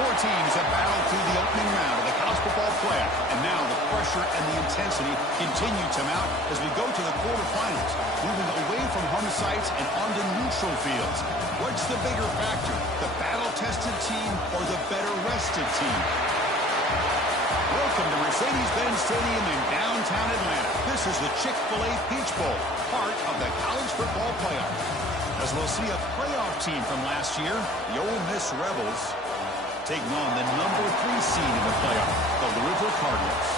Four teams have battled through the opening round of the college football playoff, and now the pressure and the intensity continue to mount as we go to the quarterfinals, moving away from home sites and onto neutral fields. What's the bigger factor, the battle-tested team or the better-rested team? Welcome to Mercedes-Benz Stadium in downtown Atlanta. This is the Chick-fil-A Peach Bowl, part of the college football playoff. As we'll see a playoff team from last year, the Ole Miss Rebels, taking on the number 3 seed in the playoff, the Louisville Cardinals.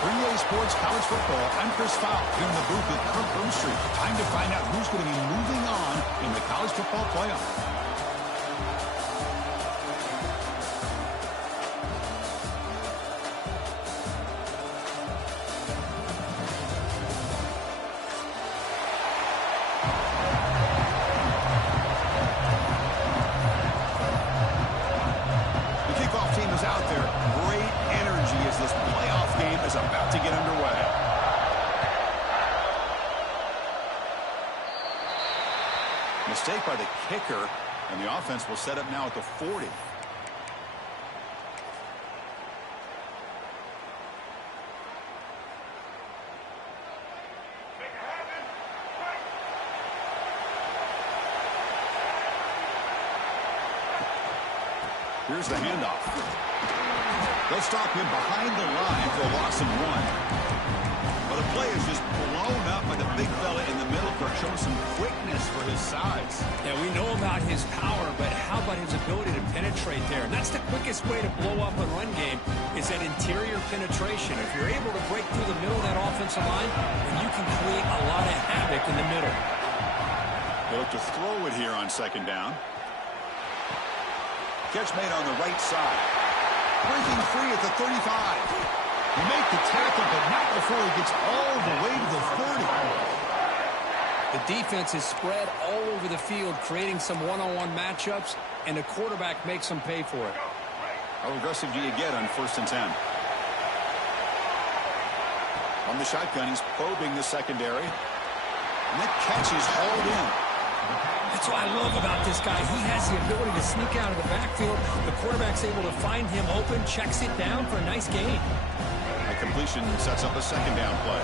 For EA Sports College Football, I'm Chris Fowl here in the booth with Kirk Broomstreet. Time to find out who's going to be moving on in the college football playoff. Mistake by the kicker, and the offense will set up now at the 40. Here's the handoff. They'll stop him behind the line for a loss of 1. Well, the play is just blown up by the big fella in the middle. Kirk showing some quickness for his size. Yeah, we know about his power, but how about his ability to penetrate there? And that's the quickest way to blow up a run game is that interior penetration. If you're able to break through the middle of that offensive line, then you can create a lot of havoc in the middle. They look to throw it here on second down. Catch made on the right side. Breaking free at the 35. He made the tackle, but not before he gets all the way to the 30. The defense is spread all over the field, creating some one-on-one matchups, and the quarterback makes them pay for it. How aggressive do you get on 1st and 10? On the shotgun, he's probing the secondary. And that catch is hauled in. That's what I love about this guy. He has the ability to sneak out of the backfield. The quarterback's able to find him open, checks it down for a nice gain. A completion sets up a second down play.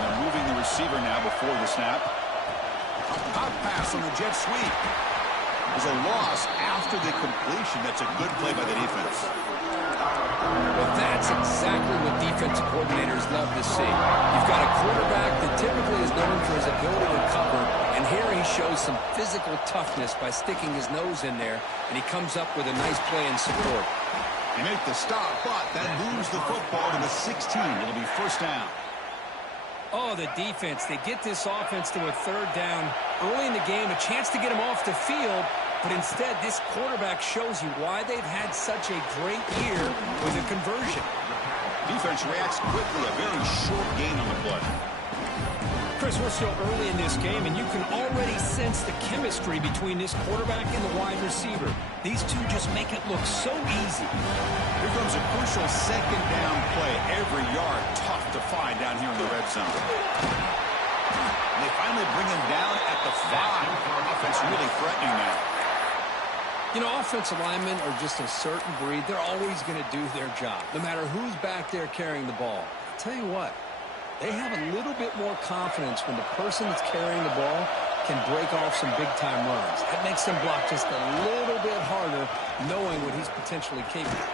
Now moving the receiver now before the snap. A pop pass on the jet sweep. There's a loss after the completion. That's a good play by the defense. Well, that's exactly what defensive coordinators love to see. You've got a quarterback that typically is known for his ability to cover, and here he shows some physical toughness by sticking his nose in there, and he comes up with a nice play in support. They make the stop, but that moves the football to the 16. It'll be first down. Oh, the defense. They get this offense to a 3rd down early in the game, a chance to get him off the field, but instead this quarterback shows you why they've had such a great year with a conversion. Defense reacts quickly, a very short gain on the play. Chris, we're still early in this game, and you can already sense the chemistry between this quarterback and the wide receiver. These two just make it look so easy. Here comes a crucial second down play. Every yard tough to find down here in the red zone. And they finally bring him down at the 5. Offense really threatening that. You know, offensive linemen are just a certain breed. They're always going to do their job, no matter who's back there carrying the ball. I'll tell you what. They have a little bit more confidence when the person that's carrying the ball can break off some big-time runs. That makes them block just a little bit harder, knowing what he's potentially capable of.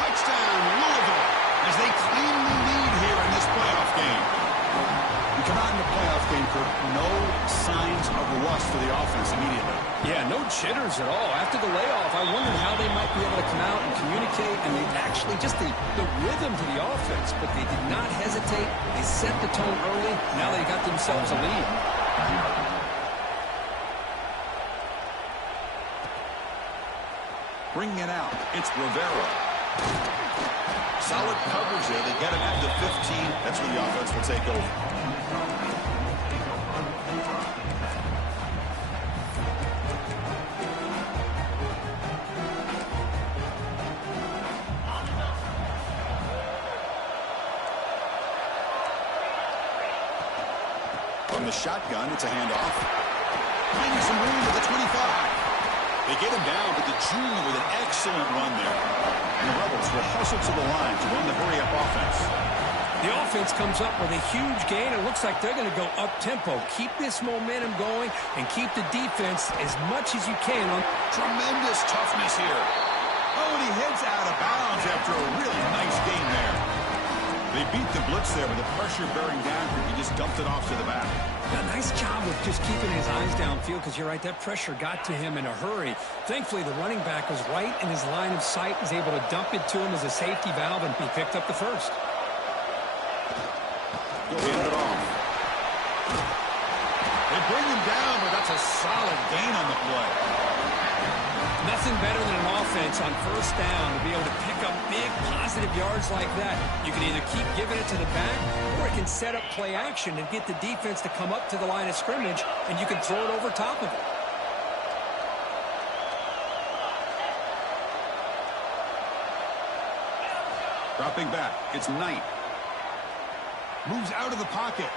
Touchdown, Louisville, as they cleanly lead here in this playoff game. We come out in the playoff game for no signs of rust for the offense immediately. Yeah, no jitters at all. After the layoff, I wondered how they might be able to come out and communicate, and they actually just the rhythm to the offense, but they did not hesitate. They set the tone early. Now they got themselves a lead. Bringing it out, it's Rivera. Solid coverage there. They get him at the 15. That's where the offense will take over. From the shotgun, it's a handoff. Finding some room at the 25. They get him down, but the junior with an excellent run there. And the Rebels will hustle to the line to run the hurry-up offense. The offense comes up with a huge gain. It looks like they're going to go up-tempo. Keep this momentum going and keep the defense as much as you can on. Tremendous toughness here. Oh, and he heads out of bounds after a really nice gain there. They beat the blitz there with the pressure bearing down. He just dumped it off to the back. Yeah, nice job of just keeping his eyes downfield because you're right, that pressure got to him in a hurry. Thankfully, the running back was right in his line of sight, was able to dump it to him as a safety valve, and he picked up the first. He'll hand it off. They bring him down, but that's a solid gain on the play. Nothing better than an offense on first down to be able to pick up big positive yards like that. You can either keep giving it to the back, or it can set up play action and get the defense to come up to the line of scrimmage, and you can throw it over top of it. Dropping back, it's Knight. Moves out of the pocket.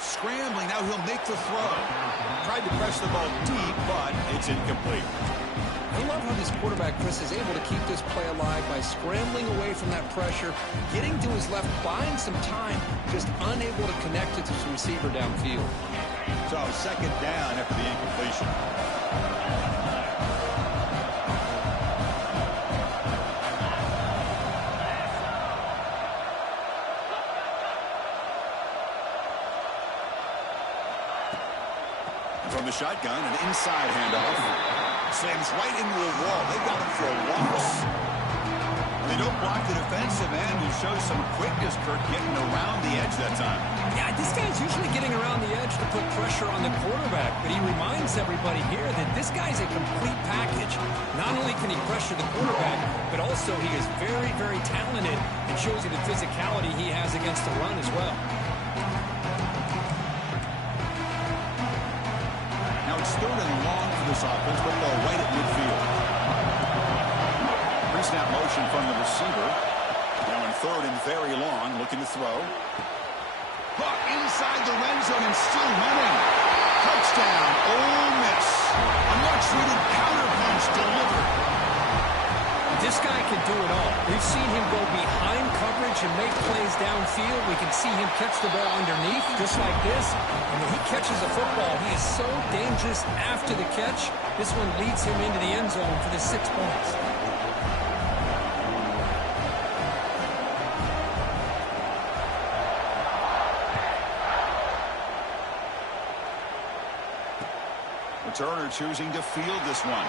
Scrambling, now he'll make the throw. Tried to press the ball deep, but it's incomplete. I love how this quarterback, Chris, is able to keep this play alive by scrambling away from that pressure, getting to his left, buying some time, just unable to connect it to his receiver downfield. So second down after the incompletion. From the shotgun, an inside handoff. Slams right into a wall. They got him for a loss. They don't block the defensive end, who shows some quickness, Kirk, getting around the edge that time. Yeah, this guy's usually getting around the edge to put pressure on the quarterback, but he reminds everybody here that this guy's a complete package. Not only can he pressure the quarterback, but also he is very, very talented and shows you the physicality he has against the run as well. It's third and long for this offense, but they'll right at midfield. Pre-snap motion from the receiver. Now in third and very long, looking to throw. Buck inside the red zone and still running. Touchdown, Ole Miss. A much-needed counterpunch delivered. This guy can do it all. We've seen him go behind coverage and make plays downfield. We can see him catch the ball underneath, just like this. And when he catches a football, he is so dangerous after the catch. This one leads him into the end zone for the 6 points. Returner choosing to field this one.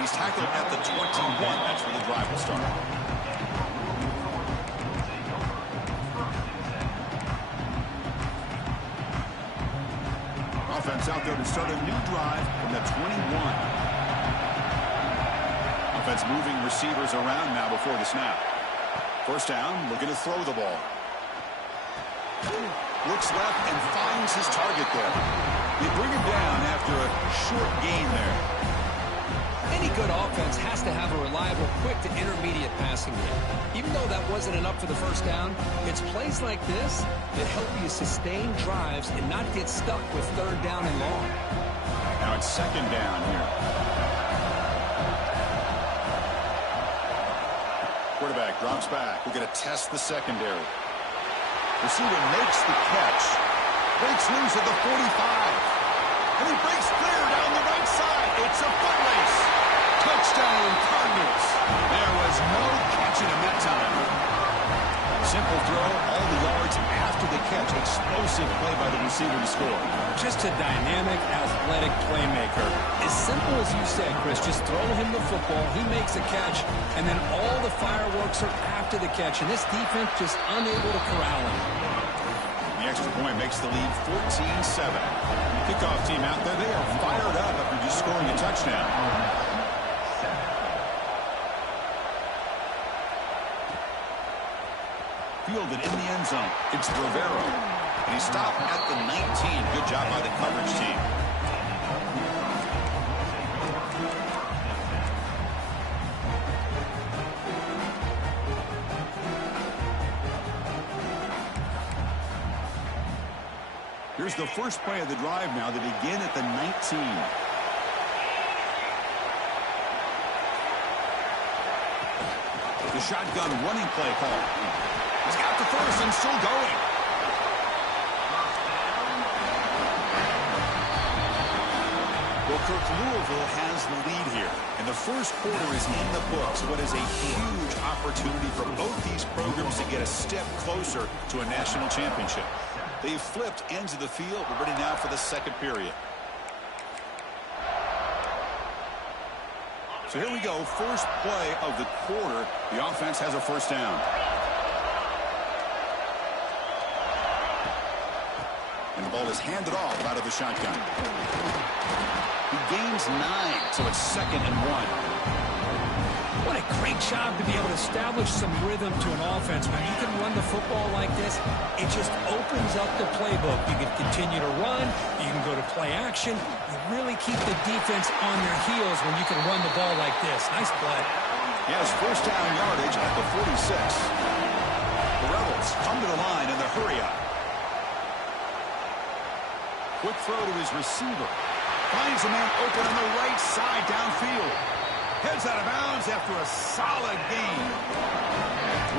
He's tackled at the 21. That's where the drive will start. Offense out there to start a new drive from the 21. Offense moving receivers around now before the snap. First down, looking to throw the ball. Looks left and finds his target there. They bring him down after a short gain there. Any good offense has to have a reliable, quick to intermediate passing game. Even though that wasn't enough for the first down, it's plays like this that help you sustain drives and not get stuck with third down and long. Now it's second down here. Quarterback drops back. We're going to test the secondary. Receiver makes the catch. Breaks loose at the 45. And he breaks clear down the right side. It's a foot race. Touchdown, Cardinals. There was no catching him that time. Simple throw, all the yards after the catch. Explosive play by the receiver to score. Just a dynamic, athletic playmaker. As simple as you said, Chris, just throw him the football, he makes a catch, and then all the fireworks are after the catch, and this defense just unable to corral him. The extra point makes the lead 14-7. Kickoff team out there, they are fired up after just scoring a touchdown. Fielded in the end zone. It's Rivera. And he stopped at the 19. Good job by the coverage team. Here's the first play of the drive now. They begin at the 19. The shotgun running play call. He's got the first and still going. Well, Kirk, Louisville has the lead here, and the first quarter is in the books. What is a huge opportunity for both these programs to get a step closer to a national championship. They've flipped ends of the field. We're ready now for the second period. So here we go, first play of the quarter. The offense has a first down. And the ball is handed off out of the shotgun. He gains 9, so it's 2nd and 1. What a great job to be able to establish some rhythm to an offense. When you can run the football like this, it just opens up the playbook. You can continue to run. You can go to play action. You really keep the defense on their heels when you can run the ball like this. Nice play. He has first down yardage at the 46. The Rebels come to the line in the hurry-up. Quick throw to his receiver. Finds a man open on the right side downfield. Heads out of bounds after a solid gain.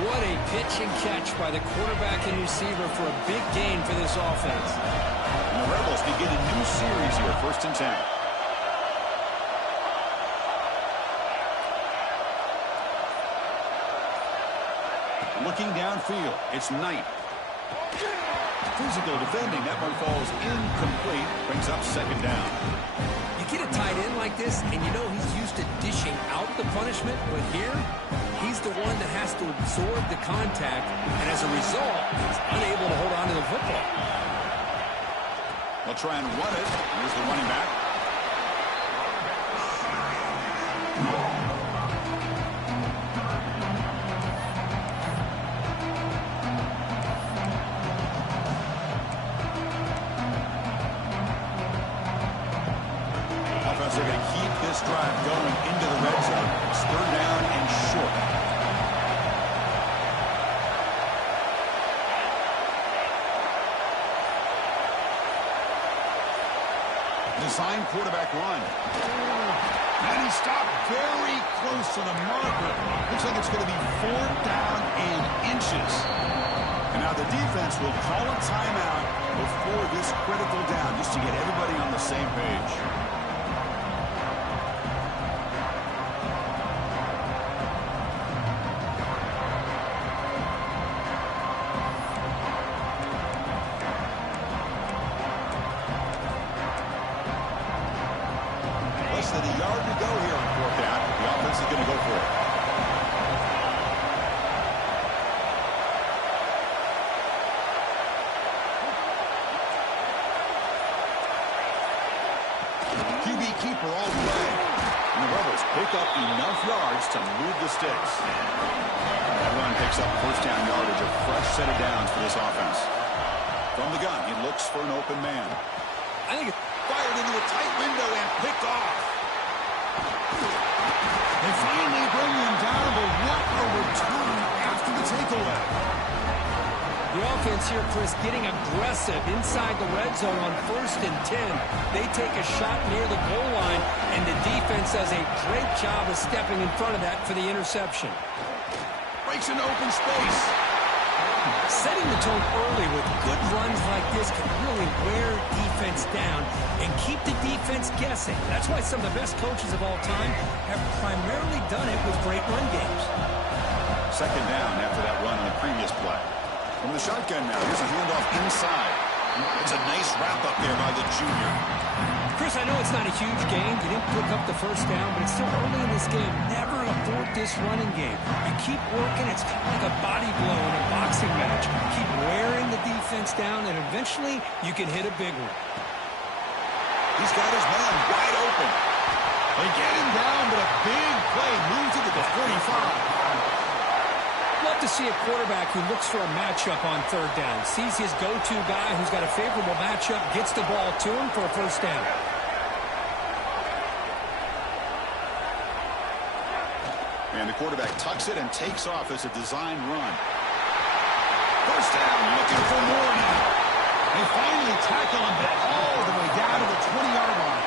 What a pitch and catch by the quarterback and receiver for a big gain for this offense. And the Rebels begin a new series here, 1st and 10. Looking downfield, it's Knight. Physical defending, that one falls incomplete, brings up 2nd down. You get a tight end like this, and you know he's used to dishing out the punishment, but here, he's the one that has to absorb the contact, and as a result, he's unable to hold on to the football. They'll try and run it. Here's the running back. They're going to keep this drive going into the red zone. It's 3rd down and short. Design quarterback run. And he stopped very close to the marker. Looks like it's going to be 4th down and inches. And now the defense will call a timeout before this critical down just to get everybody on the same page. Less than a yard to go here on 4th down. The offense is going to go for it. QB keeper all the way. And the Rebels pick up enough yards to move the sticks. That run picks up first down yardage, a fresh set of downs for this offense. From the gun, he looks for an open man. I think it's Fired into a tight window and picked off. They finally bring him down, but what a return after the takeaway. the offense here, Chris, getting aggressive inside the red zone on 1st and 10. They take a shot near the goal line, and the defense does a great job of stepping in front of that for the interception. Breaks into open space. Setting the tone early with good runs like this can really wear defense down and keep the defense guessing. That's why some of the best coaches of all time have primarily done it with great run games. 2nd down after that run in the previous play. From the shotgun now, here's a handoff inside. It's a nice wrap-up there by the junior. Chris, I know it's not a huge game. You didn't pick up the first down, but it's still early in this game. Never abort this running game. You keep working. It's kind of like a body blow in a boxing match. Keep wearing the defense down, and eventually you can hit a big one. He's got his man wide open. They get him down, but a big play moves it to the 45. Love to see a quarterback who looks for a matchup on 3rd down. Sees his go-to guy who's got a favorable matchup, gets the ball to him for a first down. And the quarterback tucks it and takes off as a design run. First down, looking for more now. He They finally tackle him all the way down to the 20-yard line.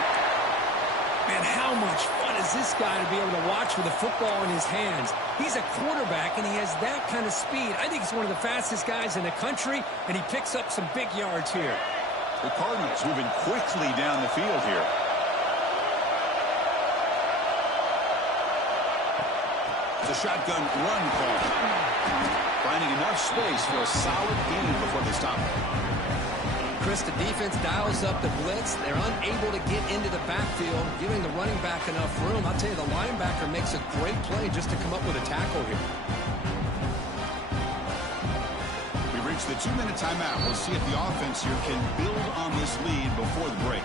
Man, how much fun is this guy to be able to watch with a football in his hands? He's a quarterback, and he has that kind of speed. I think he's one of the fastest guys in the country, and he picks up some big yards here. The Cardinals moving quickly down the field here. It's a shotgun run call. Finding enough space for a solid gain before they stop it. Chris, the defense dials up the blitz. They're unable to get into the backfield, giving the running back enough room. I'll tell you, the linebacker makes a great play just to come up with a tackle here. We reach the 2-minute timeout. We'll see if the offense here can build on this lead before the break.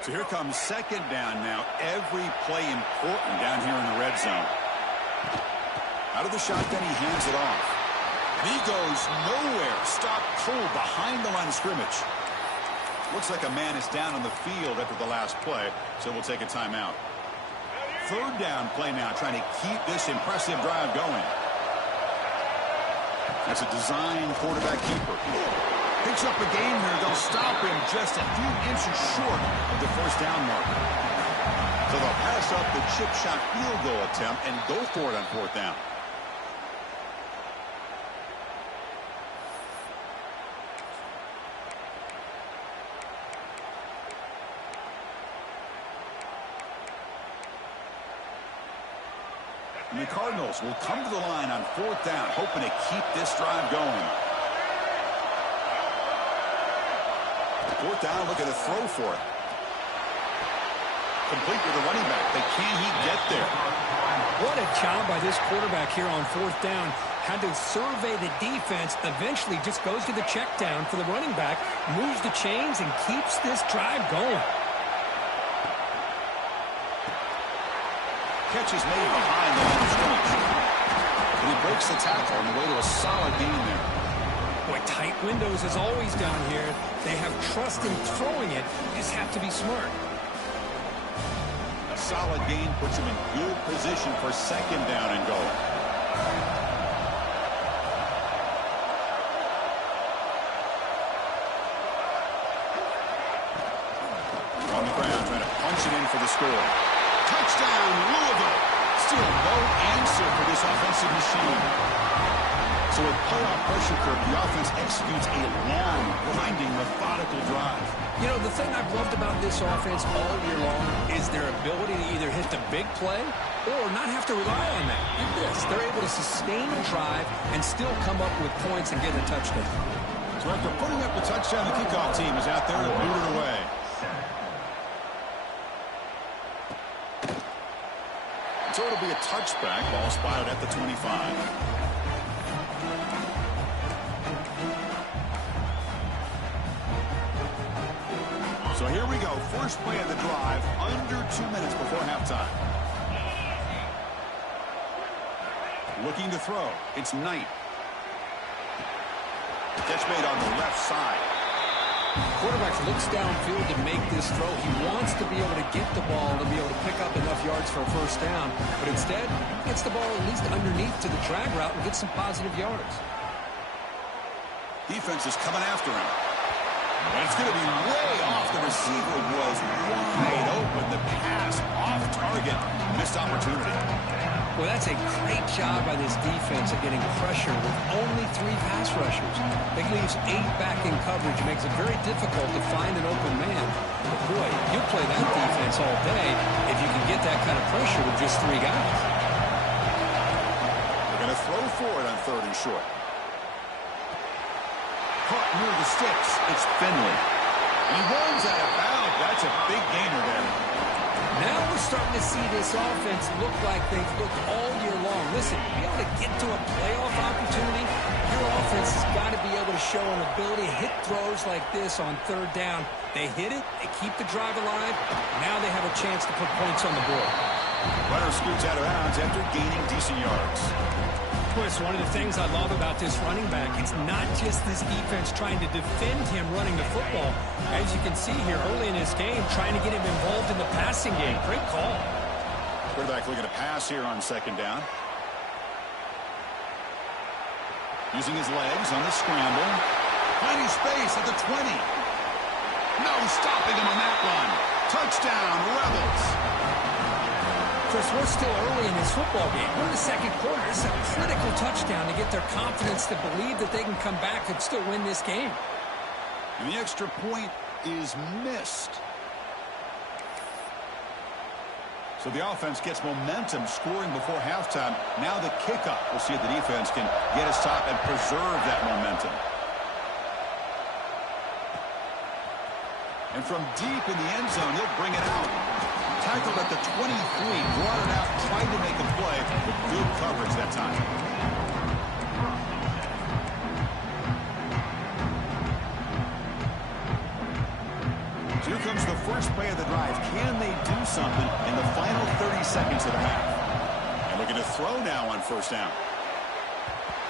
So here comes second down now. Every play important down here in the red zone. Out of the shotgun, he hands it off. And he goes nowhere. Stop cold behind the line of scrimmage. Looks like a man is down on the field after the last play, so we'll take a timeout. Third down play now, trying to keep this impressive drive going. That's a design quarterback keeper. Picks up a game here. They'll stop him just a few inches short of the first down marker. So they'll pass up the chip shot field goal attempt and go for it on fourth down. And the Cardinals will come to the line on fourth down, hoping to keep this drive going. Fourth down, looking to throw for it. Complete with the running back. But can he get there? What a job by this quarterback here on fourth down. Had to survey the defense. Eventually just goes to the check down for the running back. Moves the chains and keeps this drive going. Catch is made behind the line of scrimmage. And he breaks the tackle on the way to a solid gain there. Boy, tight windows as always down here. They have trust in throwing it. You just have to be smart. A solid gain puts him in good position for second down and goal. On the ground, trying to punch it in for the score. Touchdown, Louisville. Still no answer for this offensive machine. So with playoff pressure curve, the offense executes a long, grinding, methodical drive. You know, the thing I've loved about this offense all year long is their ability to either hit the big play or not have to rely on that. Look at this. They're able to sustain a drive and still come up with points and get a touchdown. So after putting up the touchdown, the kickoff team is out there to boot it away. So it'll be a touchback. Ball spotted at the 25. So here we go. First play of the drive, under 2 minutes before halftime. Looking to throw. It's Knight. Catch made on the left side. Quarterback looks downfield to make this throw. He wants to be able to get the ball to be able to pick up enough yards for a first down. But instead, he gets the ball at least underneath to the drag route and gets some positive yards. Defense is coming after him. And it's going to be way off. The receiver was wide open. The pass off target. Missed opportunity. Well, that's a great job by this defense of getting pressure with only 3 pass rushers. It leaves 8 back in coverage. It makes it very difficult to find an open man. But boy, you play that defense all day if you can get that kind of pressure with just 3 guys. They're going to throw for it on third and short. Caught near the sticks. It's Finley. He runs out of bounds. That's a big gainer there. Now we're starting to see this offense look like they've looked all year long. Listen, to be able to get to a playoff opportunity, your offense has got to be able to show an ability to hit throws like this on third down. They hit it, they keep the drive alive. Now they have a chance to put points on the board. Runner scoots out of bounds after gaining decent yards. Well, it's one of the things I love about this running back. It's not just this defense trying to defend him running the football. As you can see here early in this game, trying to get him involved in the passing game. Great call. Quarterback looking to pass here on second down. Using his legs on the scramble. Finding space at the 20. No stopping him on that one. Touchdown, Rebels. Chris, we're still early in this football game. We're in the second quarter. This is a critical touchdown to get their confidence to believe that they can come back and still win this game. And the extra point is missed. So the offense gets momentum scoring before halftime. Now the kickoff. We'll see if the defense can get a stop and preserve that momentum. And from deep in the end zone, he'll bring it out. Tackled at the 23, brought it out, tried to make a play, with good coverage that time. So here comes the first play of the drive. Can they do something in the final 30 seconds of the half? And looking to throw now on first down.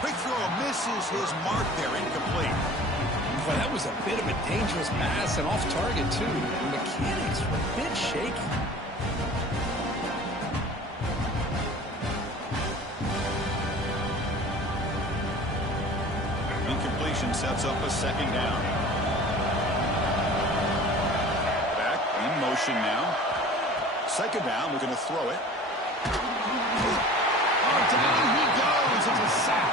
Quick throw misses his mark there, incomplete. Well, that was a bit of a dangerous pass and off target, too. The mechanics were a bit shaky. Incompletion sets up a second down. Back in motion now. Second down, we're going to throw it. Oh, down he goes. It's a sack.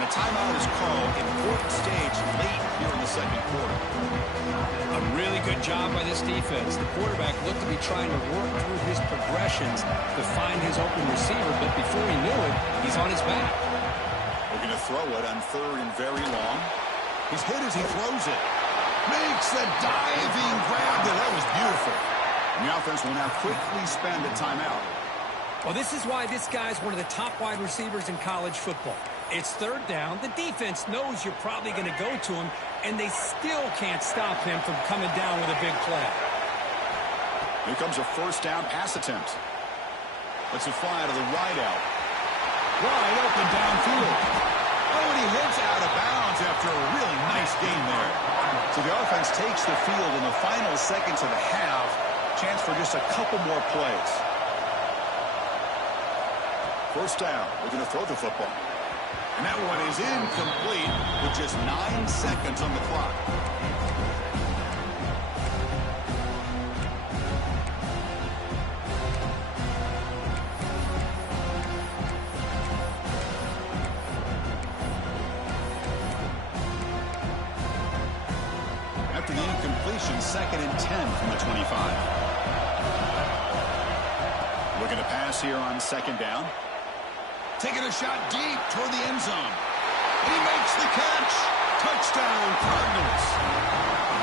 And a timeout is called. Important stage late here in the second quarter. A really good job by this defense. The quarterback looked to be trying to work through his progressions to find his open receiver, but before he knew it, he's on his back. We're going to throw it on third and very long. He's hit as he throws it. Makes the diving grab there. That was beautiful. And the offense will now quickly spend a timeout. Well, this is why this guy's one of the top wide receivers in college football. It's third down. The defense knows you're probably going to go to him, and they still can't stop him from coming down with a big play. Here comes a first down pass attempt. Let's it fly to the wide out. Wide open downfield. Oh, and he hits out of bounds after a really nice game there. So the offense takes the field in the final seconds of the half. Chance for just a couple more plays. First down. We're going to throw the football. And that one is incomplete with just 9 seconds on the clock. After the incompletion, 2nd and 10 from the 25. Looking to pass here on second down. Taking a shot deep toward the end zone. And he makes the catch. Touchdown, Cardinals.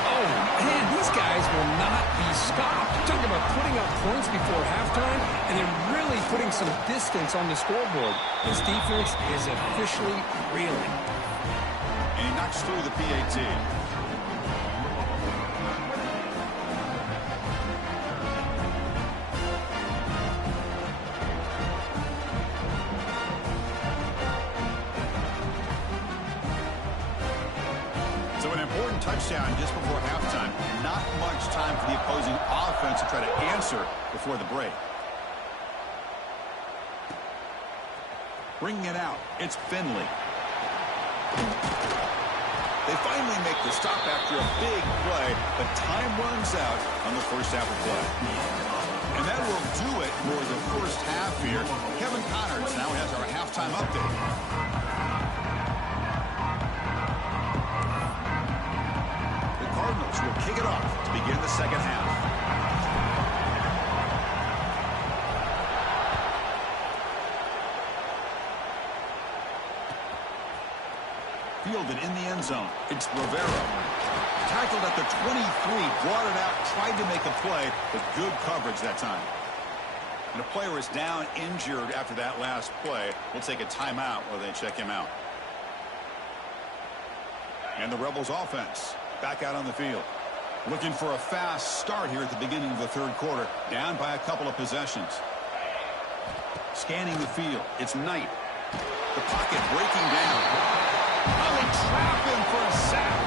Oh, man, these guys will not be stopped. Talking about putting up points before halftime, and then really putting some distance on the scoreboard. This defense is officially reeling. And he knocks through the PAT. Touchdown just before halftime. Not much time for the opposing offense to try to answer before the break. Bringing it out, it's Finley. They finally make the stop after a big play, but time runs out on the first half of play. And that will do it for the first half here. Kevin Connors now has our halftime update. Cardinals will kick it off to begin the second half. Fielded in the end zone. It's Rivera. Tackled at the 23, brought it out, tried to make a play, but good coverage that time. And a player is down injured after that last play. We'll take a timeout while they check him out. And the Rebels offense back out on the field. Looking for a fast start here at the beginning of the third quarter. Down by a couple of possessions. Scanning the field. It's Knight. The pocket breaking down. Oh, they trap him for a sack.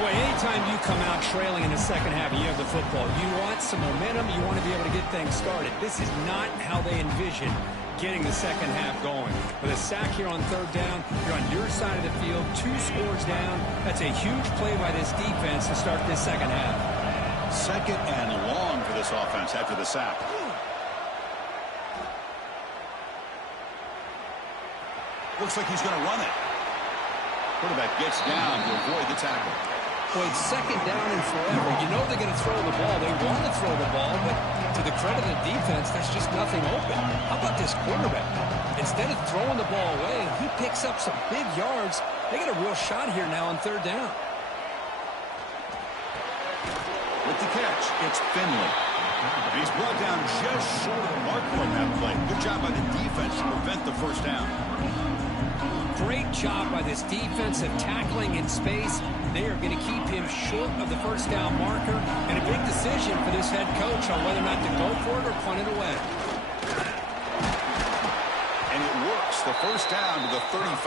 Boy, anytime you come out trailing in the second half and you have the football, you want some momentum, you want to be able to get things started. This is not how they envision getting the second half going. With a sack here on third down, you're on your side of the field, 2 scores down. That's a huge play by this defense to start this second half. Second and long for this offense after the sack. Looks like he's going to run it. Quarterback gets down to avoid the tackle. Boy, it's second down and forever. You know they're going to throw the ball. They want to throw the ball, but to the credit of the defense, that's just nothing open. How about this quarterback? Instead of throwing the ball away, he picks up some big yards. They got a real shot here now on third down. With the catch, it's Finley. And he's brought down just short of the marker on that play. Good job by the defense to prevent the first down. Great job by this defensive tackling in space. They are going to keep him short of the first down marker, and a big decision for this head coach on whether or not to go for it or punt it away. And it works. The first down to the 35.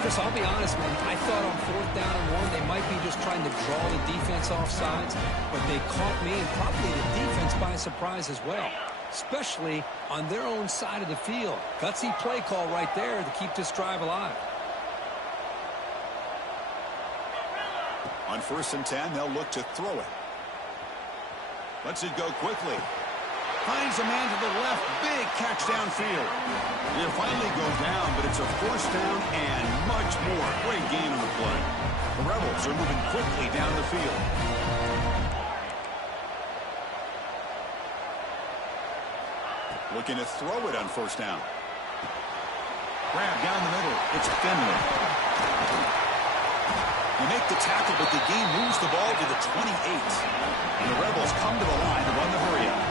Chris, I'll be honest, man. I thought on fourth down and 1, they might be just trying to draw the defense off sides, but they caught me and probably the defense by surprise as well, especially on their own side of the field. Gutsy play call right there to keep this drive alive. On 1st and 10, they'll look to throw it. Lets it go quickly. Finds a man to the left. Big catch downfield. He'll finally go down, but it's a first down and much more. Great gain on the play. The Rebels are moving quickly down the field. Looking to throw it on first down. Grab down the middle. It's Finley. You make the tackle, but the game moves the ball to the 28. And the Rebels come to the line to run the hurry-up.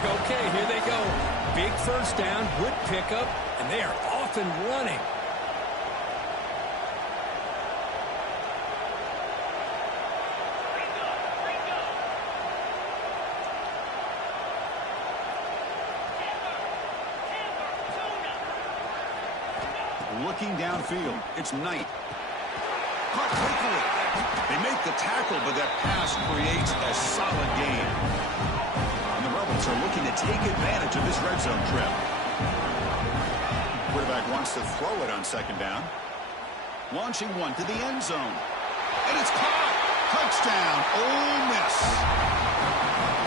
Okay, here they go. Big first down, good pickup, and they are off and running. Looking downfield, it's Knight. Caught quickly. They make the tackle, but that pass creates a solid gain. And the Rebels are looking to take advantage of this red zone trip. Quarterback wants to throw it on second down. Launching one to the end zone. And it's caught. Touchdown, Ole Miss.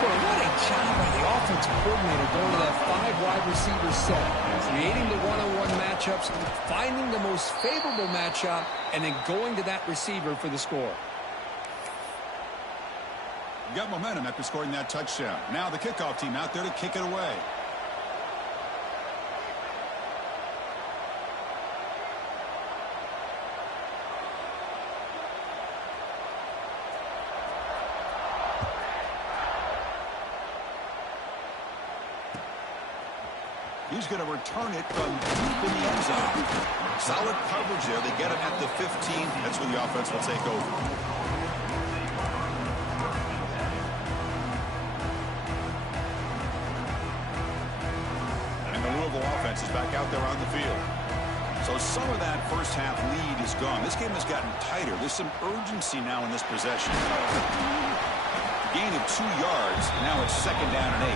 Boy, what a job by the offensive coordinator going to that 5-wide receiver set, creating the one-on-one matchups, finding the most favorable matchup, and then going to that receiver for the score. Got momentum after scoring that touchdown. Now the kickoff team out there to kick it away. He's going to return it from deep in the end zone. Solid coverage there. They get him at the 15. That's where the offense will take over. Offense is back out there on the field. So some of that first half lead is gone. This game has gotten tighter. There's some urgency now in this possession. Gain of 2 yards. Now it's second down and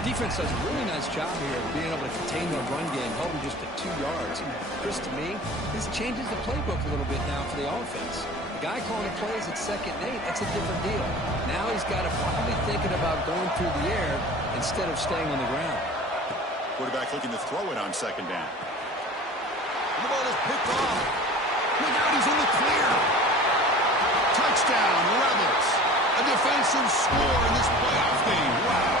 8. Defense does a really nice job here of being able to contain their run game, held them just at 2 yards. And Chris, to me, this changes the playbook a little bit now for the offense. The guy calling plays at second and 8, that's a different deal. Now he's got to probably thinking about going through the air instead of staying on the ground. Quarterback looking to throw it on second down. And the ball is picked off. Look out, he's in the clear. Touchdown, Rebels. A defensive score in this playoff game. Wow.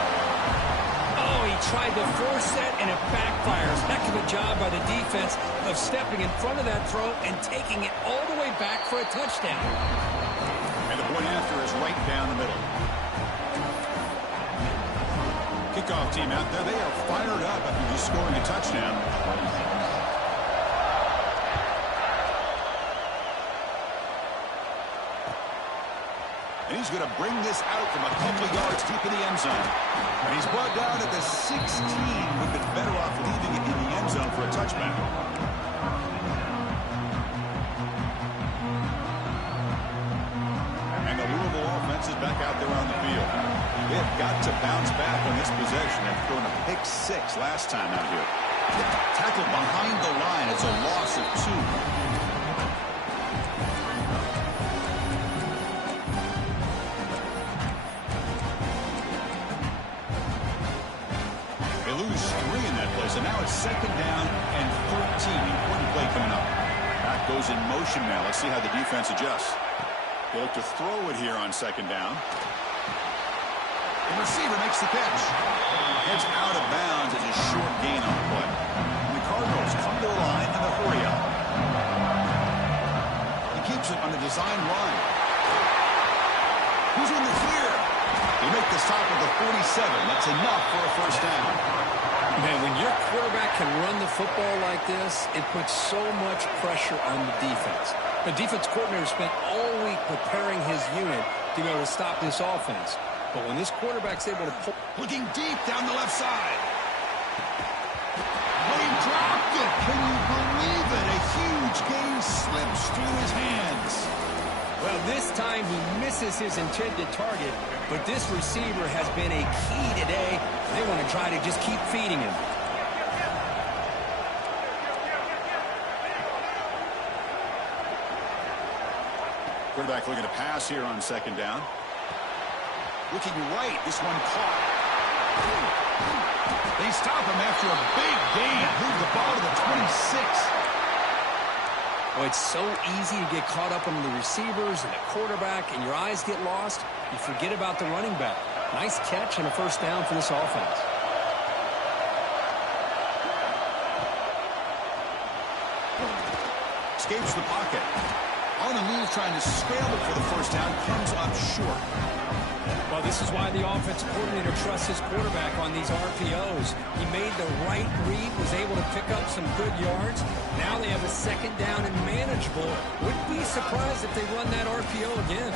Oh, he tried to force that, and it backfires. Heck of a job by the defense of stepping in front of that throw and taking it all the way back for a touchdown. And the point after is right down the middle. Kickoff team out there, they are fired up after just scoring a touchdown. And he's going to bring this out from a couple of yards deep in the end zone. And he's brought down at the 16. Would have been better off touchback. And the Louisville offense is back out there on the field. They've got to bounce back on this possession after throwing a pick 6 last time out here. Tackled behind the line. It's a loss of 2. So now it's 2nd down and 13. Important play coming up. Back goes in motion now. Let's see how the defense adjusts. They look to throw it here on 2nd down. The receiver makes the catch. Heads out of bounds as a short gain on the play. And the Cardinals come to the line in a hurry up. He keeps it on the design run. Who's in the clear? They make the stop at the 47. That's enough for a first down. Man, when your quarterback can run the football like this, it puts so much pressure on the defense. The defense coordinator spent all week preparing his unit to be able to stop this offense. But when this quarterback's able to pull... Looking deep down the left side. Oh, he dropped it. Can you believe it? A huge gain slips through his hands. Well, this time he misses his intended target, but this receiver has been a key today. They want to try to just keep feeding him. Quarterback looking to pass here on 2nd down. Looking right. This one caught. They stop him after a big gain. Move the ball to the 26. Oh, it's so easy to get caught up on the receivers and the quarterback, and your eyes get lost. You forget about the running back. Nice catch and a first down for this offense. Escapes the pocket. On the move, trying to scramble for the first down. Comes up short. Well, this is why the offensive coordinator trusts his quarterback on these RPOs. He made the right read, was able to pick up some good yards. Now they have a 2nd down and manageable. Wouldn't be surprised if they run that RPO again.